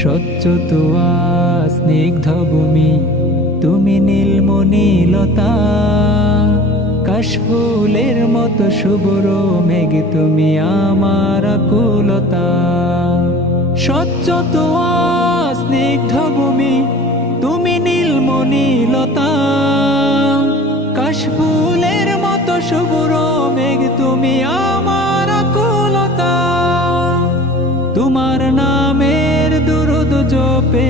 স্বচ্ছ তোয়া স্নিগ্ধ ভূমি, তুমি নীলমণিলতা। কাশফুলের মতো শুভ্র মেঘ, তুমি আমার আকুলতা। স্বচ্ছ তোয়া স্নিগ্ধ ভূমি, তুমি নীলমণিলতা। কাশফুলের মতো শুভ্র মেঘ, তুমি আমার আকুলতা। তোমার নামের দুরুদ জপে,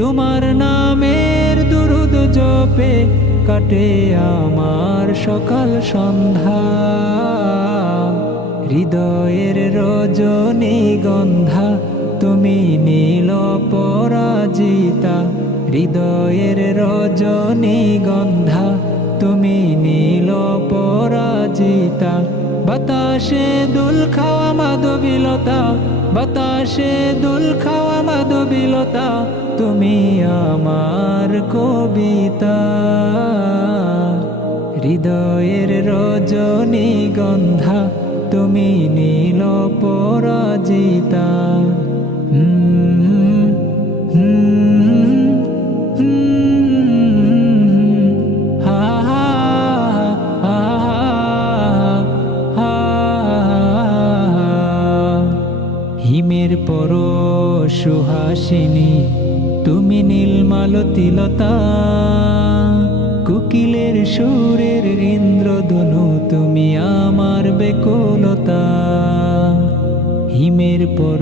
তোমার নামের দুরুদ জপে কাটে আমার সকাল সন্ধ্যা। হৃদয়ের রজনীগন্ধা, তুমি নীল পরাজিতা। হৃদয়ের রজনীগন্ধা, তুমি নীল পরাজিতা। বাতাসে দোল খাওয়া মাধবীলতা, বাতাসে দোল খাওয়া মাধবীলতা, তুমি আমার কবিতা। হৃদয়ের রজনীগন্ধা, তুমি নীল পরাজিতা। হিমের পর সুহাসিনী, তুমি নীলমালতিলতা। কোকিলের সুরের ইন্দ্রধনু, তুমি আমার বেকুলতা। হিমের পর